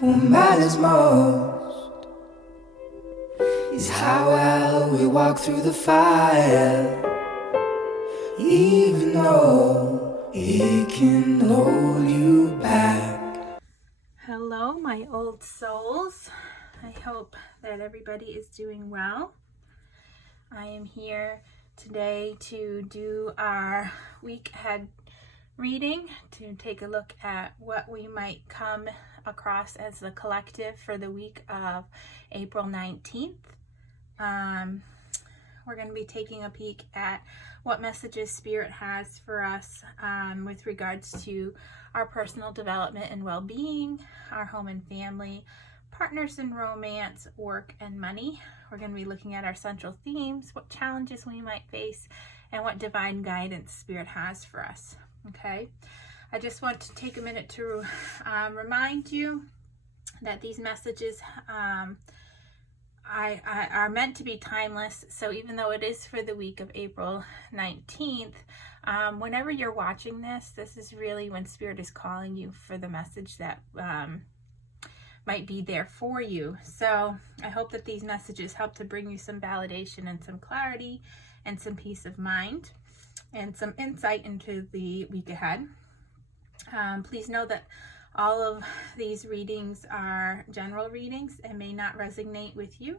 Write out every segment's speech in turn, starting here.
What matters most is how well we walk through the fire, even though it can hold you back. Hello, my old souls. I hope that everybody is doing well. I am here today to do our week ahead reading, to take a look at what we might come across as the collective for the week of April 19th. We're going to be taking a peek at what messages Spirit has for us with regards to our personal development and well-being, our home and family, partners and romance, work and money. We're going to be looking at our central themes, what challenges we might face, and what divine guidance Spirit has for us. Okay, I just want to take a minute to remind you that these messages are meant to be timeless. So even though it is for the week of April 19th, whenever you're watching this is really when Spirit is calling you for the message that might be there for you. So I hope that these messages help to bring you some validation and some clarity and some peace of mind and some insight into the week ahead. Please know that all of these readings are general readings and may not resonate with you.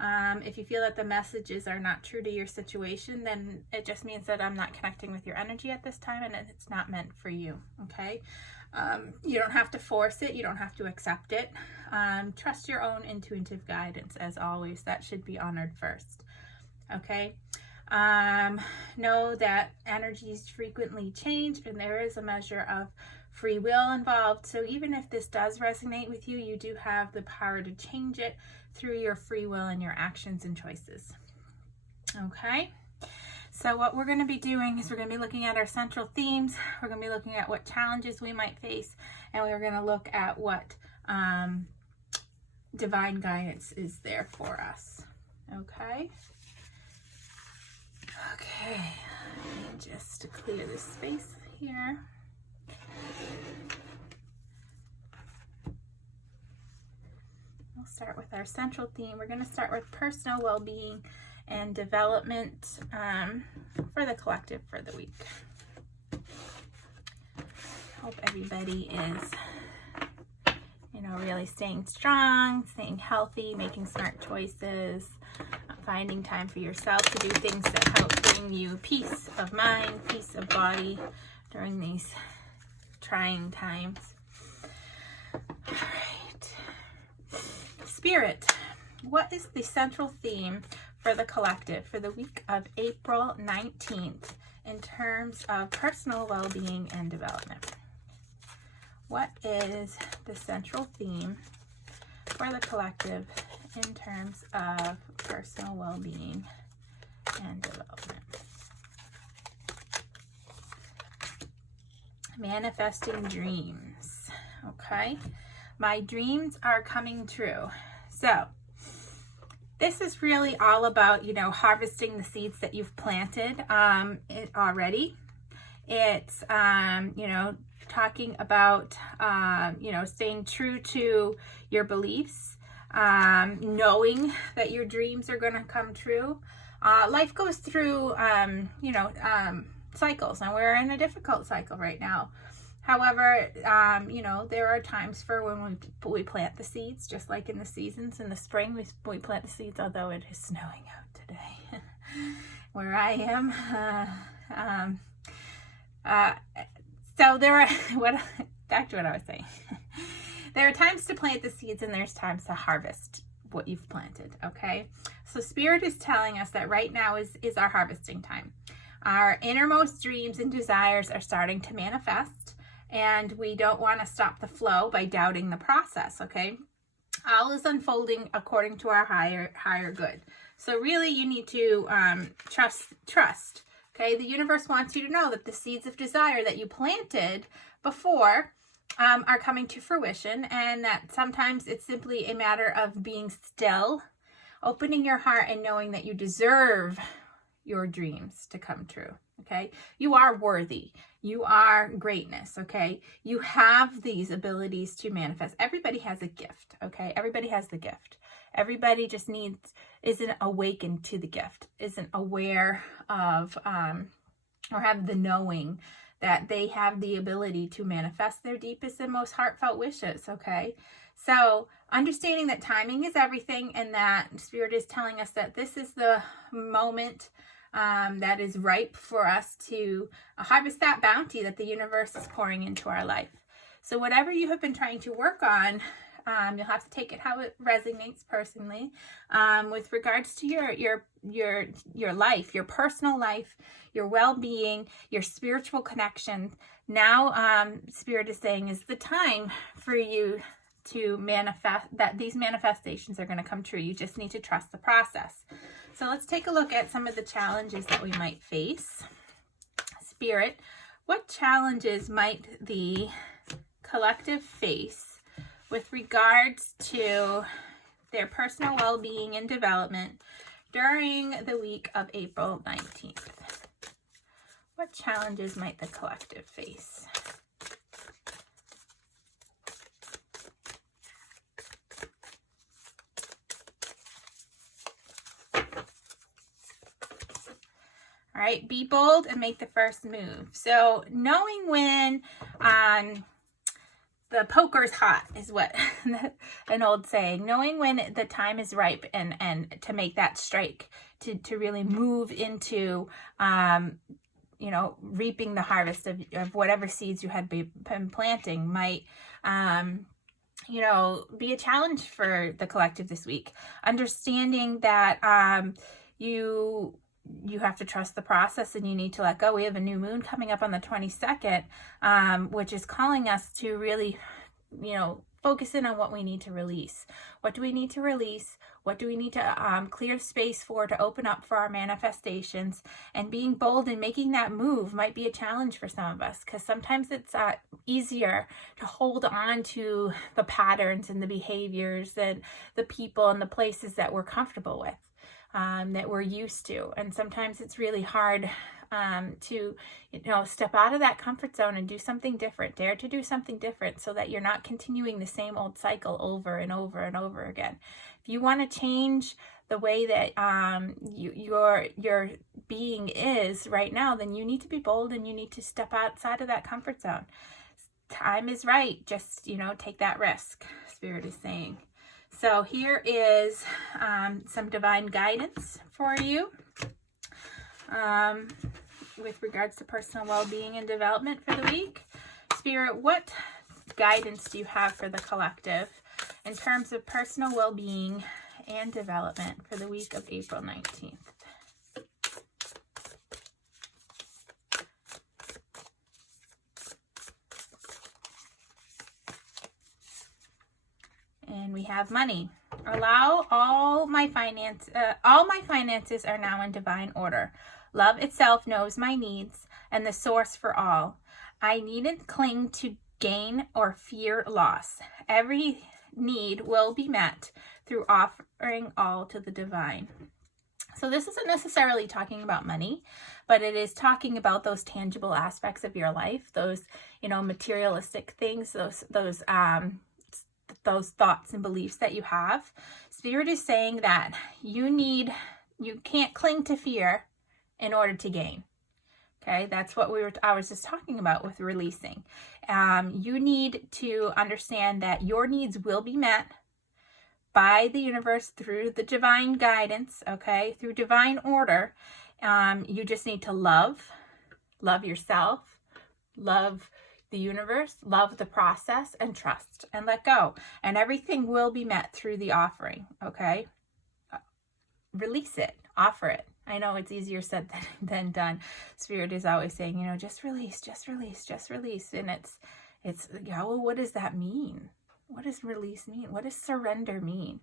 If you feel that the messages are not true to your situation, then it just means that I'm not connecting with your energy at this time and it's not meant for you, okay? You don't have to force it. You don't have to accept it. Trust your own intuitive guidance as always. That should be honored first, okay? Know that energies frequently change and there is a measure of free will involved. So even if this does resonate with you, you do have the power to change it through your free will and your actions and choices. Okay? So what we're going to be doing is we're going to be looking at our central themes. We're going to be looking at what challenges we might face, and we're going to look at what divine guidance is there for us. Okay? Okay, just to clear this space here. We'll start with our central theme. We're going to start with personal well-being and development for the collective for the week. Hope everybody is, really staying strong, staying healthy, making smart choices, finding time for yourself to do things that help bring you peace of mind, peace of body during these trying times. All right. Spirit, what is the central theme for the collective for the week of April 19th in terms of personal well-being and development? What is the central theme for the collective in terms of personal well-being and development? Manifesting dreams. Okay, my dreams are coming true. So this is really all about, harvesting the seeds that you've planted already. It's, talking about, staying true to your beliefs, knowing that your dreams are going to come true. Life goes through, cycles, and we're in a difficult cycle right now. However, there are times for when we plant the seeds, just like in the seasons. In the spring, we plant the seeds, although it is snowing out today where I am. So there are, back to what I was saying. There are times to plant the seeds and there's times to harvest what you've planted, okay? So Spirit is telling us that right now is our harvesting time. Our innermost dreams and desires are starting to manifest, and we don't want to stop the flow by doubting the process, okay? All is unfolding according to our higher good. So really you need to trust. Okay, the universe wants you to know that the seeds of desire that you planted before are coming to fruition, and that sometimes it's simply a matter of being still, opening your heart, and knowing that you deserve your dreams to come true. Okay, you are worthy. You are greatness, okay? You have these abilities to manifest. Everybody has a gift, okay? Everybody has the gift. Everybody just isn't awakened to the gift, isn't aware of, or have the knowing that they have the ability to manifest their deepest and most heartfelt wishes, okay? So understanding that timing is everything, and that Spirit is telling us that this is the moment that is ripe for us to harvest that bounty that the universe is pouring into our life. So whatever you have been trying to work on, you'll have to take it how it resonates personally, with regards to your life, your personal life, your well-being, your spiritual connection. Now, Spirit is saying is the time for you to manifest, that these manifestations are going to come true. You just need to trust the process. So let's take a look at some of the challenges that we might face. Spirit, what challenges might the collective face with regards to their personal well-being and development during the week of April 19th? What challenges might the collective face? All right, be bold and make the first move. So knowing when the poker's hot is what an old saying. Knowing when the time is ripe and to make that strike, to really move into reaping the harvest of whatever seeds you had been planting might be a challenge for the collective this week. Understanding that you have to trust the process and you need to let go. We have a new moon coming up on the 22nd, which is calling us to really, focus in on what we need to release. What do we need to release? What do we need to clear space for, to open up for our manifestations? And being bold and making that move might be a challenge for some of us, because sometimes it's easier to hold on to the patterns and the behaviors and the people and the places that we're comfortable with. That we're used to. And sometimes it's really hard to step out of that comfort zone and do something different. Dare to do something different so that you're not continuing the same old cycle over and over and over again. If you want to change the way that your being is right now, then you need to be bold and you need to step outside of that comfort zone. Time is right. Just, take that risk, Spirit is saying. So here is some divine guidance for you with regards to personal well-being and development for the week. Spirit, what guidance do you have for the collective in terms of personal well-being and development for the week of April 19th? And we have money. Allow all my finances are now in divine order. Love itself knows my needs and the source for all. I needn't cling to gain or fear loss. Every need will be met through offering all to the divine. So this isn't necessarily talking about money, but it is talking about those tangible aspects of your life, those, materialistic things, those thoughts and beliefs that you have. Spirit is saying that you can't cling to fear in order to gain. Okay, that's what I was just talking about with releasing. You need to understand that your needs will be met by the universe through the divine guidance, okay, through divine order. You just need to love yourself, love the universe, love the process, and trust and let go. And everything will be met through the offering, okay? Release it, offer it. I know it's easier said than done. Spirit is always saying, just release, just release, just release. And it's well, what does that mean? What does release mean? What does surrender mean?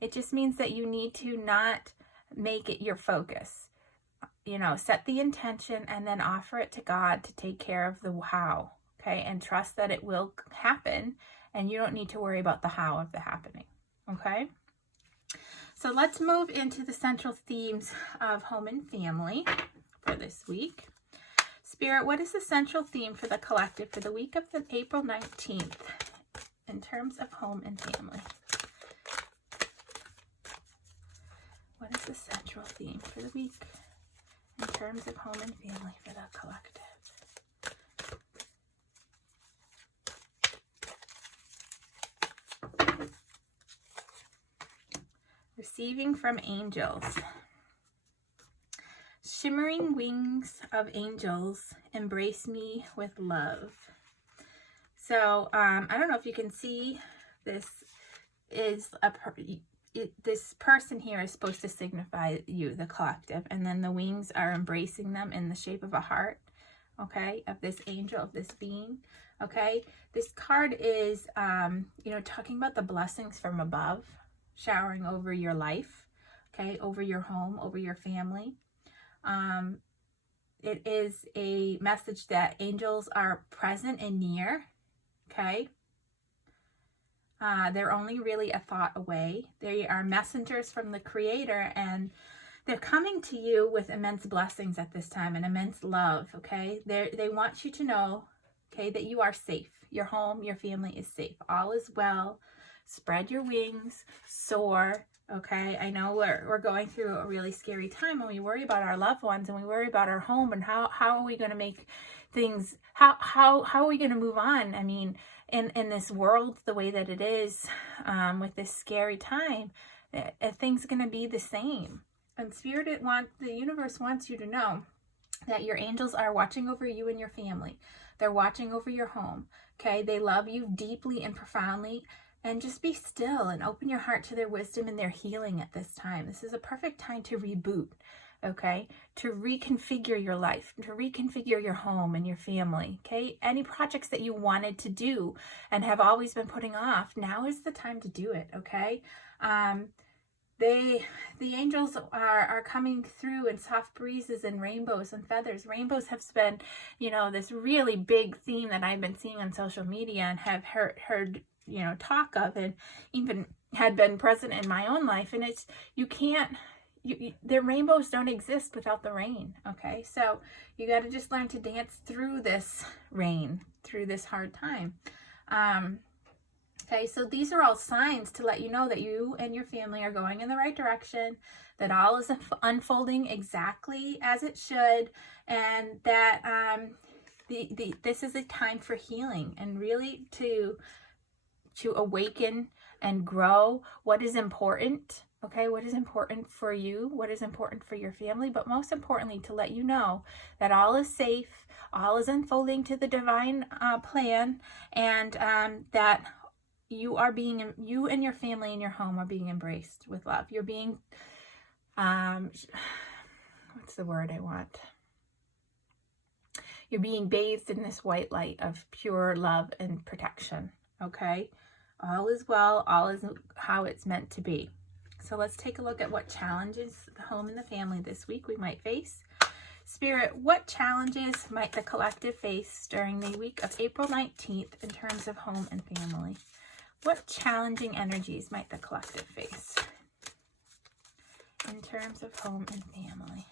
It just means that you need to not make it your focus. Set the intention and then offer it to God to take care of the how. Okay, and trust that it will happen, and you don't need to worry about the how of the happening. Okay, so let's move into the central themes of home and family for this week. Spirit, what is the central theme for the collective for the week of April 19th in terms of home and family? What is the central theme for the week in terms of home and family for the collective? Receiving from angels. Shimmering wings of angels embrace me with love. So I don't know if you can see, this is this person here is supposed to signify you, the collective, and then the wings are embracing them in the shape of a heart, okay, of this angel, of this being, okay. This card is, talking about the blessings from above, showering over your life, okay, over your home, over your family. It is a message that angels are present and near, okay. They're only really a thought away. They are messengers from the Creator, and they're coming to you with immense blessings at this time and immense love, okay? They want you to know, okay, that you are safe. Your home, your family is safe. All is well. Spread your wings, soar, okay? I know we're going through a really scary time, and we worry about our loved ones, and we worry about our home, and how are we going to make things, how are we going to move on? I mean, in this world the way that it is, with this scary time, things are going to be the same. And the universe wants you to know that your angels are watching over you and your family. They're watching over your home, okay? They love you deeply and profoundly. And just be still and open your heart to their wisdom and their healing at this time. This is a perfect time to reboot, okay? To reconfigure your life, to reconfigure your home and your family, okay? Any projects that you wanted to do and have always been putting off, now is the time to do it, okay? The angels are coming through in soft breezes and rainbows and feathers. Rainbows have been, this really big theme that I've been seeing on social media and have heard talk of, and even had been present in my own life. And it's, the rainbows don't exist without the rain, okay? So you got to just learn to dance through this rain, through this hard time. Okay, so these are all signs to let you know that you and your family are going in the right direction, that all is unfolding exactly as it should, and that this is a time for healing and really to awaken and grow what is important, okay? What is important for you, what is important for your family, but most importantly, to let you know that all is safe, all is unfolding to the divine plan, and that you and your family and your home are being embraced with love. You're being, what's the word I want? You're being bathed in this white light of pure love and protection, okay? All is well, all is how it's meant to be. So let's take a look at what challenges the home and the family this week we might face. Spirit, what challenges might the collective face during the week of April 19th in terms of home and family? What challenging energies might the collective face in terms of home and family?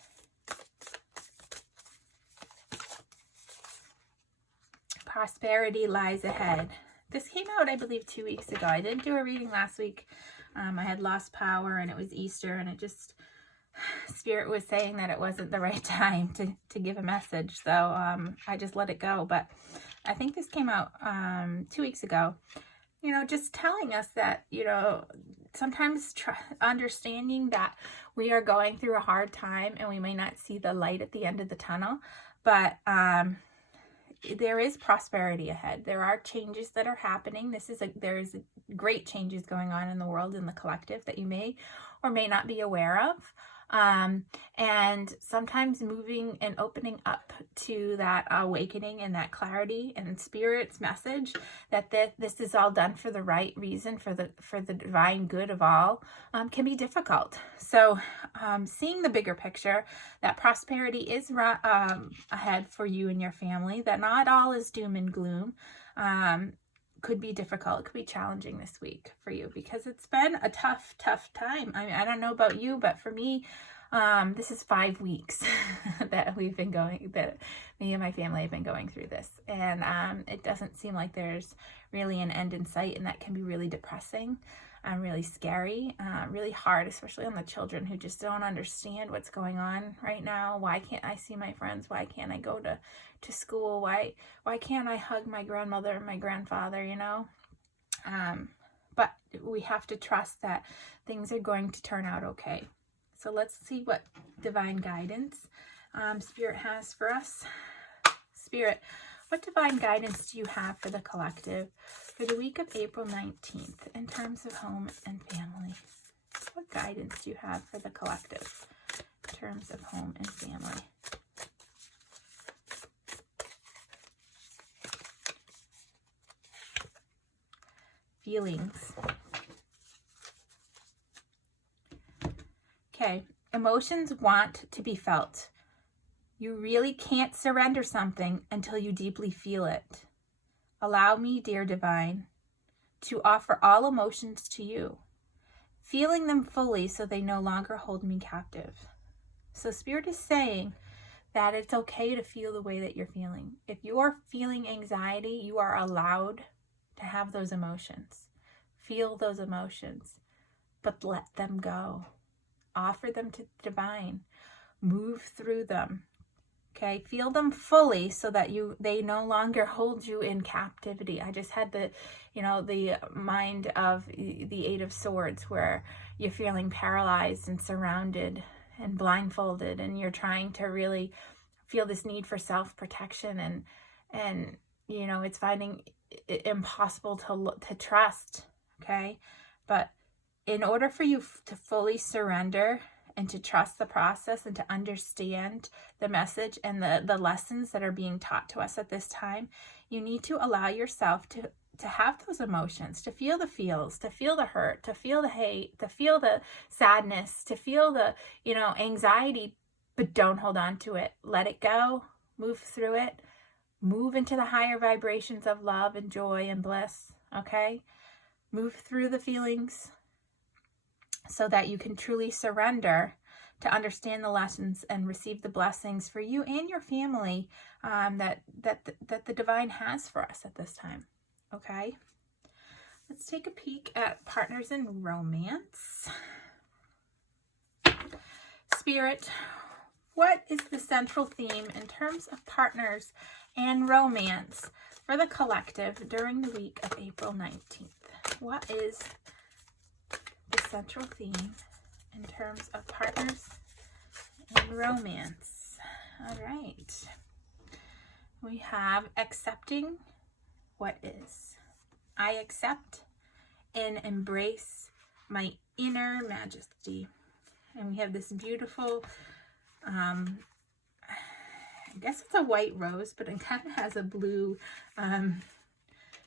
Prosperity lies ahead. This came out, I believe, 2 weeks ago. I didn't do a reading last week. I had lost power, and it was Easter, and it just, Spirit was saying that it wasn't the right time to give a message. So I just let it go. But I think this came out 2 weeks ago. Just telling us that, sometimes understanding that we are going through a hard time and we may not see the light at the end of the tunnel, but there is prosperity ahead. There are changes that are happening. There's great changes going on in the world, in the collective, that you may or may not be aware of. And sometimes moving and opening up to that awakening and that clarity and Spirit's message that this is all done for the right reason, for the divine good of all, can be difficult. So seeing the bigger picture, that prosperity is ahead for you and your family, that not all is doom and gloom, could be difficult. It could be challenging this week for you because it's been a tough time. I don't know about you, but for me, This is 5 weeks that me and my family have been going through this. And it doesn't seem like there's really an end in sight, and that can be really depressing, really scary, really hard, especially on the children who just don't understand what's going on right now. Why can't I see my friends? Why can't I go to school? Why can't I hug my grandmother and my grandfather, you know? But we have to trust that things are going to turn out okay. So let's see what divine guidance Spirit has for us. Spirit, what divine guidance do you have for the collective for the week of April 19th in terms of home and family? What guidance do you have for the collective in terms of home and family? Feelings. Okay, emotions want to be felt. You really can't surrender something until you deeply feel it. Allow me, dear divine, to offer all emotions to you, feeling them fully so they no longer hold me captive. So Spirit is saying that it's okay to feel the way that you're feeling. If you are feeling anxiety, you are allowed to have those emotions. Feel those emotions, but let them go. Offer them to the divine. Move through them. Okay, feel them fully so that they no longer hold you in captivity. I just had the mind of the Eight of Swords, where you're feeling paralyzed and surrounded and blindfolded, and you're trying to really feel this need for self-protection, and it's finding it impossible to trust. Okay, but in order for you to fully surrender and to trust the process and to understand the message and the lessons that are being taught to us at this time, you need to allow yourself to have those emotions, to feel the feels, to feel the hurt, to feel the hate, to feel the sadness, to feel the, anxiety, but don't hold on to it. Let it go, move through it, move into the higher vibrations of love and joy and bliss, okay? Move through the feelings, so that you can truly surrender to understand the lessons and receive the blessings for you and your family that the divine has for us at this time. Okay, let's take a peek at partners in romance. Spirit, what is the central theme in terms of partners and romance for the collective during the week of April 19th? What is the central theme in terms of partners and romance? All right. We have accepting what is. I accept and embrace my inner majesty. And we have this beautiful, I guess it's a white rose, but it kind of has a blue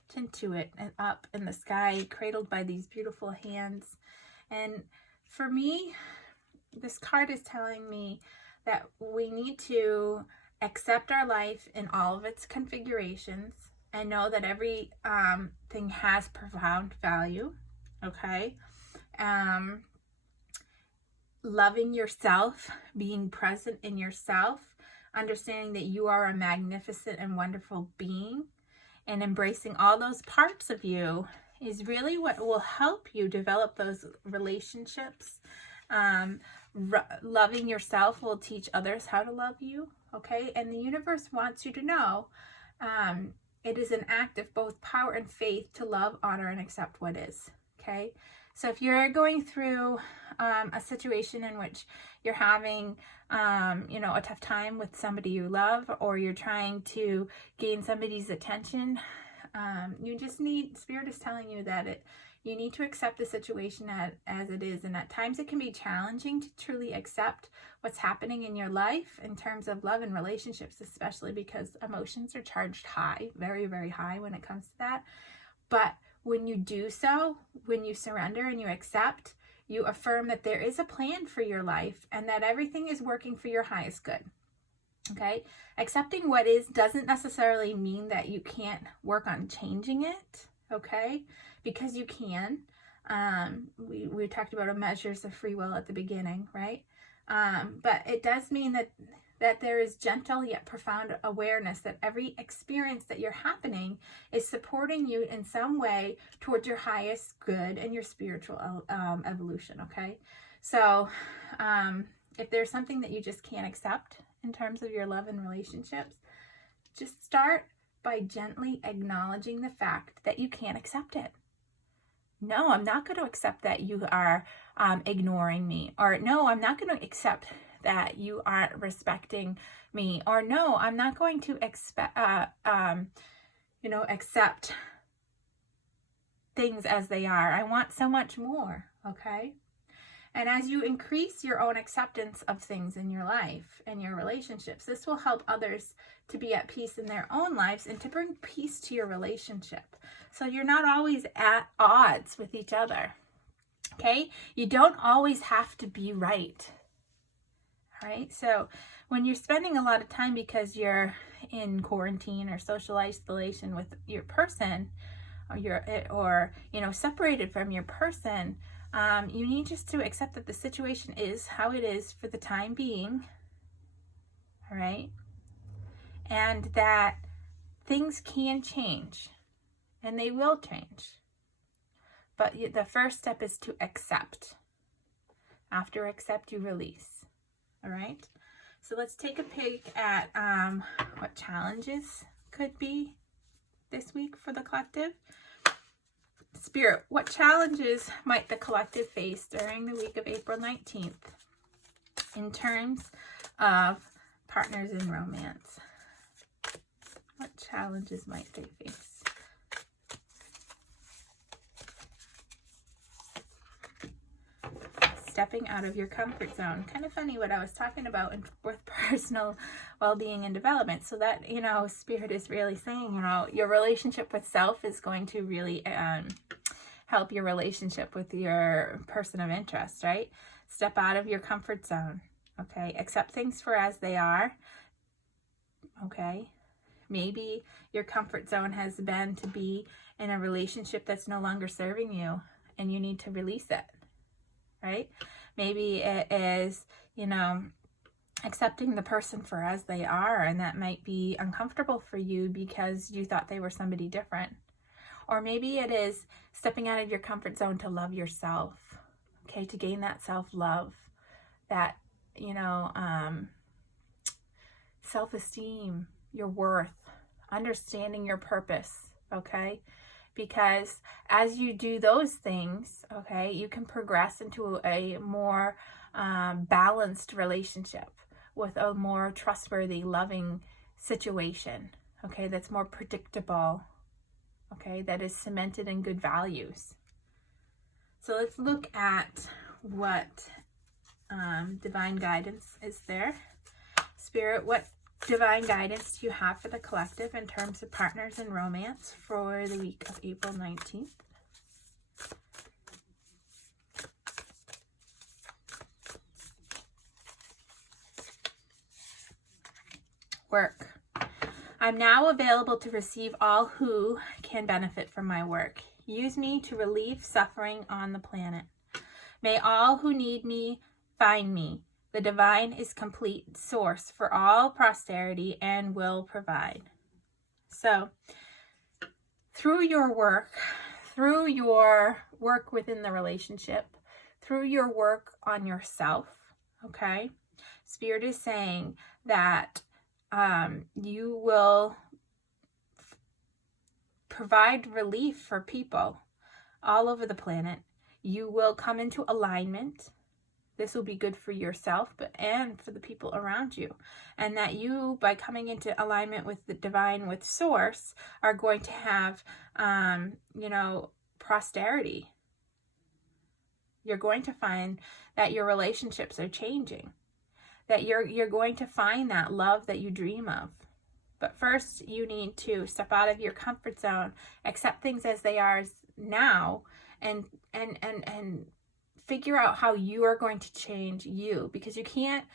tint to it, and up in the sky, cradled by these beautiful hands. And for me, this card is telling me that we need to accept our life in all of its configurations and know that every thing has profound value, okay? Loving yourself, being present in yourself, understanding that you are a magnificent and wonderful being, and embracing all those parts of you is really what will help you develop those relationships. Loving yourself will teach others how to love you, okay? And the universe wants you to know it is an act of both power and faith to love, honor, and accept what is, okay? So if you're going through a situation in which you're having, a tough time with somebody you love, or you're trying to gain somebody's attention, Spirit is telling you that you need to accept the situation as it is. And at times it can be challenging to truly accept what's happening in your life in terms of love and relationships, especially because emotions are charged high, very, very high when it comes to that. But when you do so, when you surrender and you accept, you affirm that there is a plan for your life and that everything is working for your highest good. Okay? Accepting what is doesn't necessarily mean that you can't work on changing it, okay? Because you can. We talked about measures of free will at the beginning, right? But it does mean that there is gentle yet profound awareness that every experience that you're happening is supporting you in some way towards your highest good and your spiritual evolution, okay? So if there's something that you just can't accept in terms of your love and relationships, just start by gently acknowledging the fact that you can't accept it. No, I'm not going to accept that you are ignoring me. Or no, I'm not going to accept that you aren't respecting me. Or no, I'm not going to accept things as they are. I want so much more, okay? And as you increase your own acceptance of things in your life and your relationships, this will help others to be at peace in their own lives and to bring peace to your relationship. So you're not always at odds with each other, okay? You don't always have to be right, all right? So when you're spending a lot of time because you're in quarantine or social isolation with your person, or separated from your person, you need just to accept that the situation is how it is for the time being, all right? And that things can change, and they will change. But the first step is to accept. After accept, you release, all right? So let's take a peek at what challenges could be this week for the collective. Spirit, what challenges might the collective face during the week of April 19th in terms of partners in romance? What challenges might they face? Stepping out of your comfort zone. Kind of funny what I was talking about with personal well-being and development. So that, Spirit is really saying, your relationship with self is going to really help your relationship with your person of interest, right? Step out of your comfort zone, okay? Accept things for as they are, okay? Maybe your comfort zone has been to be in a relationship that's no longer serving you and you need to release it, right? Maybe it is, accepting the person for as they are, and that might be uncomfortable for you because you thought they were somebody different. Or maybe it is stepping out of your comfort zone to love yourself, okay, to gain that self-love, that, self-esteem, your worth, understanding your purpose, okay? Because as you do those things, okay, you can progress into a more balanced relationship with a more trustworthy, loving situation, okay, that's more predictable, okay, that is cemented in good values. So let's look at what divine guidance is there. Spirit, what divine guidance do you have for the collective in terms of partners and romance for the week of April 19th? Work. I'm now available to receive all who can benefit from my work. Use me to relieve suffering on the planet. May all who need me find me. The divine is complete source for all prosperity and will provide. So, through your work within the relationship, through your work on yourself, okay, Spirit is saying that you will provide relief for people all over the planet. You will come into alignment. This will be good for yourself, and for the people around you. And that you, by coming into alignment with the divine, with source, are going to have, prosperity. You're going to find that your relationships are changing. That you're going to find that love that you dream of. But first, you need to step out of your comfort zone, accept things as they are now, and figure out how you are going to change you, because you can't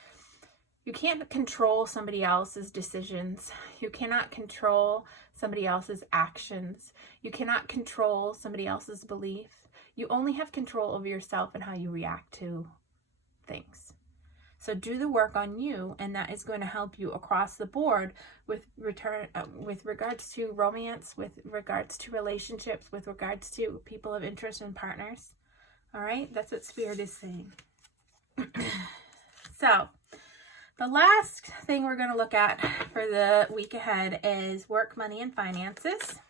control somebody else's decisions. You cannot control somebody else's actions. You cannot control somebody else's belief. You only have control over yourself and how you react to things. So do the work on you, and that is going to help you across the board with regards to romance, with regards to relationships, with regards to people of interest and partners. All right, that's what Spirit is saying. So the last thing we're going to look at for the week ahead is work, money, and finances.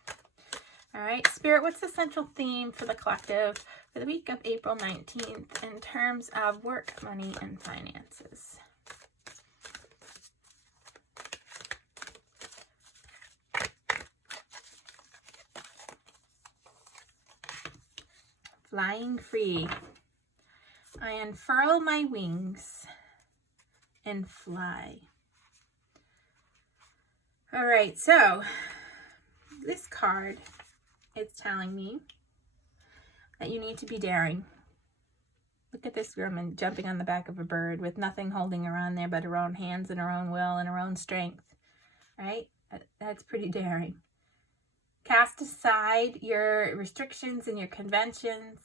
All right, Spirit, what's the central theme for the collective for the week of April 19th in terms of work, money, and finances? Flying free. I unfurl my wings and fly. All right, so this card is telling me that you need to be daring. Look at this woman jumping on the back of a bird with nothing holding her on there but her own hands and her own will and her own strength, right? That's pretty daring. Cast aside your restrictions and your conventions,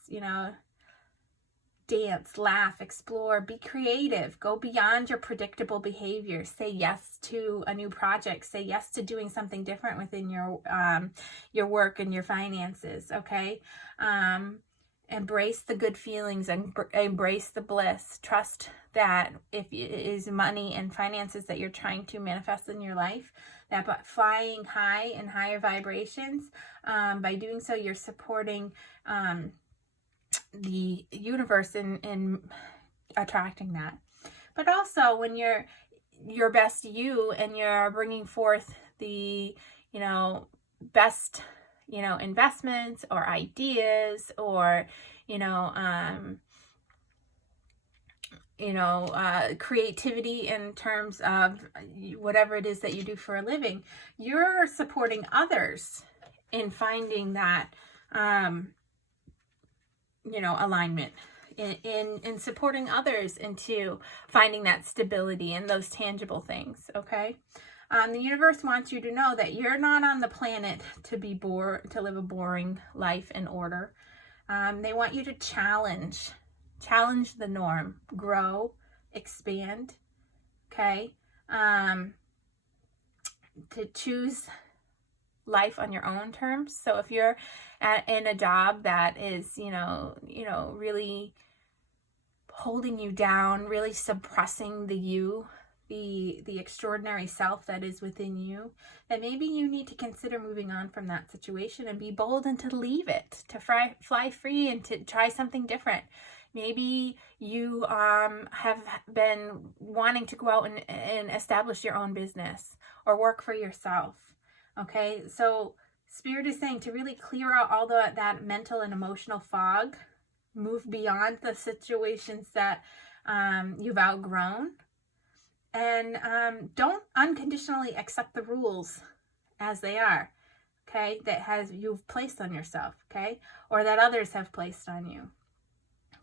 dance, laugh, explore, be creative, go beyond your predictable behavior, say yes to a new project, say yes to doing something different within your work and your finances, okay? Embrace the good feelings and embrace the bliss. Trust that if it is money and finances that you're trying to manifest in your life, that by flying high and higher vibrations, by doing so, you're supporting the universe in attracting that. But also when you're your best you and you're bringing forth the best investments or ideas or creativity in terms of whatever it is that you do for a living, you're supporting others in finding that alignment, in supporting others into finding that stability and those tangible things. Okay. The universe wants you to know that you're not on the planet to live a boring life in order. They want you to challenge the norm, grow, expand. Okay. To choose life on your own terms. So if you're in a job that is, really holding you down, really suppressing the extraordinary self that is within you, then maybe you need to consider moving on from that situation and be bold and to leave it, to fly free and to try something different. Maybe you have been wanting to go out and establish your own business or work for yourself. Okay, so Spirit is saying to really clear out all that mental and emotional fog, move beyond the situations that you've outgrown, and don't unconditionally accept the rules as they are, okay, you've placed on yourself, okay, or that others have placed on you.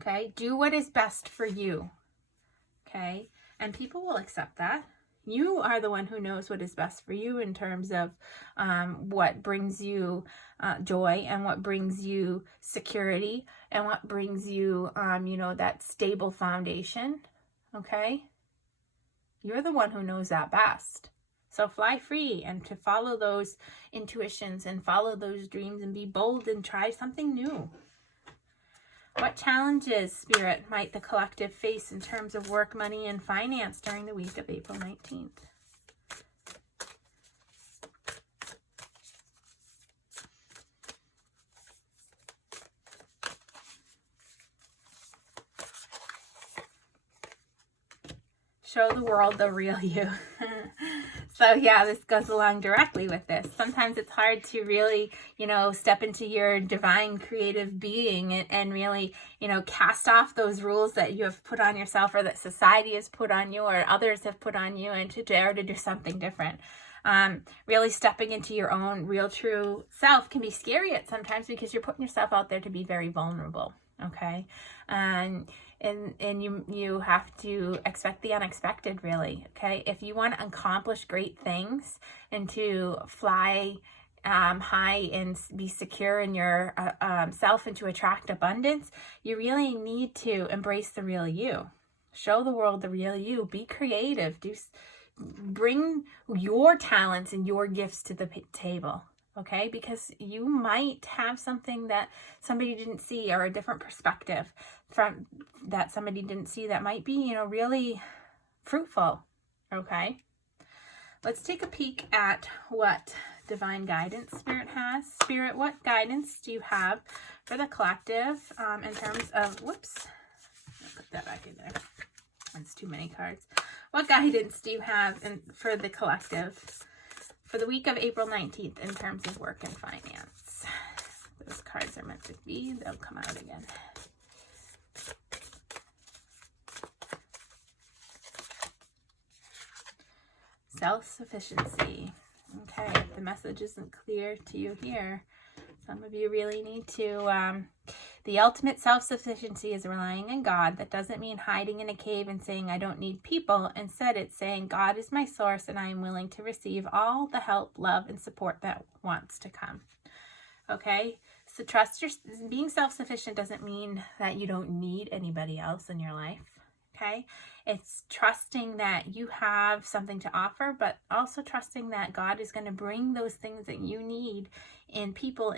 Okay, do what is best for you, okay, and people will accept that. You are the one who knows what is best for you in terms of what brings you joy and what brings you security and what brings you, that stable foundation. Okay? You're the one who knows that best. So fly free and to follow those intuitions and follow those dreams and be bold and try something new. What challenges, Spirit, might the collective face in terms of work, money, and finance during the week of April 19th? Show the world the real you. So yeah, this goes along directly with this. Sometimes it's hard to really, step into your divine creative being and really, cast off those rules that you have put on yourself or that society has put on you or others have put on you, and to dare to do something different. Really stepping into your own real true self can be scary at sometimes because you're putting yourself out there to be very vulnerable. Okay. And you have to expect the unexpected, really. Okay. If you want to accomplish great things and to fly high and be secure in your self and to attract abundance, you really need to embrace the real you. Show the world the real you. Be creative. Bring your talents and your gifts to the table. Okay, because you might have something that somebody didn't see, or a different perspective from that somebody didn't see that might be, really fruitful. Okay, let's take a peek at what divine guidance Spirit has. Spirit, what guidance do you have for the collective in terms of, whoops, I'll put that back in there. That's too many cards. What guidance do you have for the collective for the week of April 19th in terms of work and finance? Those cards are meant to be. They'll come out again. Self-sufficiency. Okay, if the message isn't clear to you here, some of you really need to... the ultimate self-sufficiency is relying on God. That doesn't mean hiding in a cave and saying, I don't need people. Instead, it's saying, God is my source and I am willing to receive all the help, love, and support that wants to come. Okay? So being self-sufficient doesn't mean that you don't need anybody else in your life. Okay? It's trusting that you have something to offer, but also trusting that God is going to bring those things that you need and people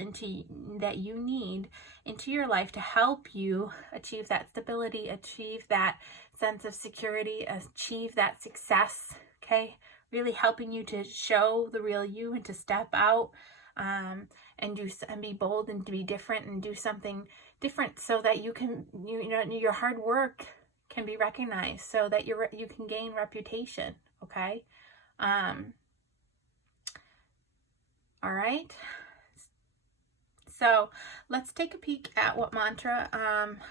that you need into your life to help you achieve that stability, achieve that sense of security, achieve that success. Okay? Really helping you to show the real you and to step out and be bold and to be different and do something different so that you can, your hard work can be recognized, so that you can gain reputation. Okay. All right. So let's take a peek at what mantra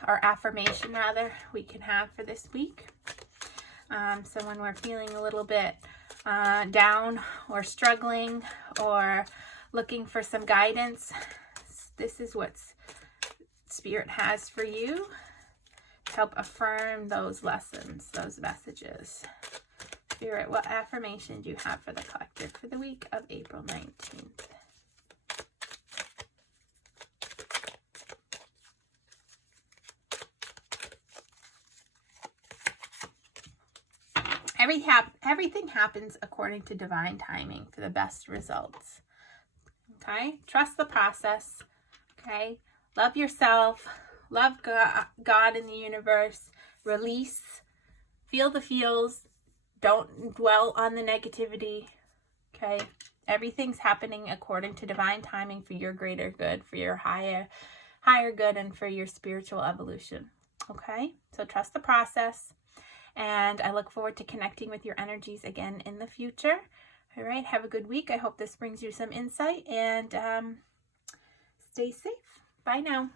or affirmation rather we can have for this week. So when we're feeling a little bit down or struggling or looking for some guidance, this is what Spirit has for you. Help affirm those lessons, those messages. Spirit, what affirmation do you have for the collective for the week of April 19th? Everything happens according to divine timing for the best results. Okay? Trust the process. Okay? Love yourself. Love God in the universe. Release. Feel the feels. Don't dwell on the negativity. Okay? Everything's happening according to divine timing for your greater good, for your higher good, and for your spiritual evolution. Okay? So trust the process. And I look forward to connecting with your energies again in the future. All right? Have a good week. I hope this brings you some insight. And stay safe. Bye now.